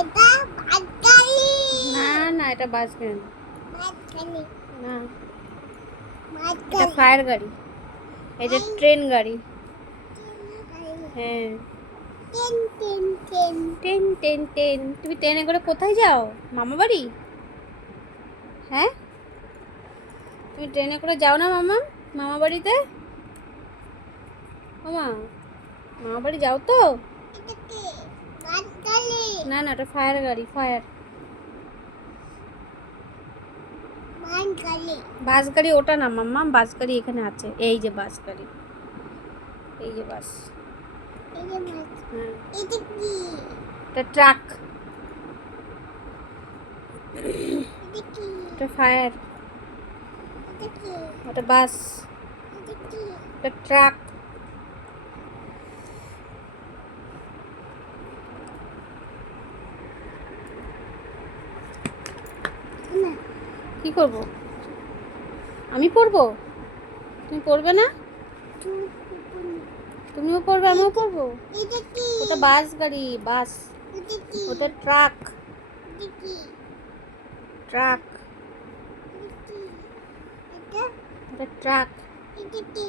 এটা বাসগাড়ি। না না, এটা বাস ভ্যান বাসগাড়ি। না, এটা বাসগাড়ি। ফায়ার গাড়ি, এটা ট্রেন গাড়ি। হ্যাঁ, train train train. Train train train. তুমি ট্রেনে করে কোথায় যাও? মামা বাড়ি? হ্যাঁ, তুমি ট্রেনে করে যাও না মামা, মামা বাড়িতে? মামা, মামা বাড়ি যাও তো? এটা কি? বাসগাড়ি। না না, এটা ফায়ার গাড়ি, ফায়ার। বাসগাড়ি। বাস গাড়ি ওটা না মাম্মা, বাস গাড়ি এখানে আছে, এই যে বাস গাড়ি, এই যে বাস। এটা বাস। হ্যাঁ, এটা কি? এটা ট্রাক, এটা কি? এটা ফায়ার, এটা কি? এটা বাস, এটা কি? এটা ট্রাক। না। কি করব? আমি পড়বো? তুমি পড়বে না? তুমিও পড়বে, আমিও পড়বো। এটা কি? ওটা বাস গাড়ি, বাস। এটা কি? ওটা ট্রাক, এটা কি? ট্রাক, এটা কি? এটা ওটা ট্রাক। এটা কি?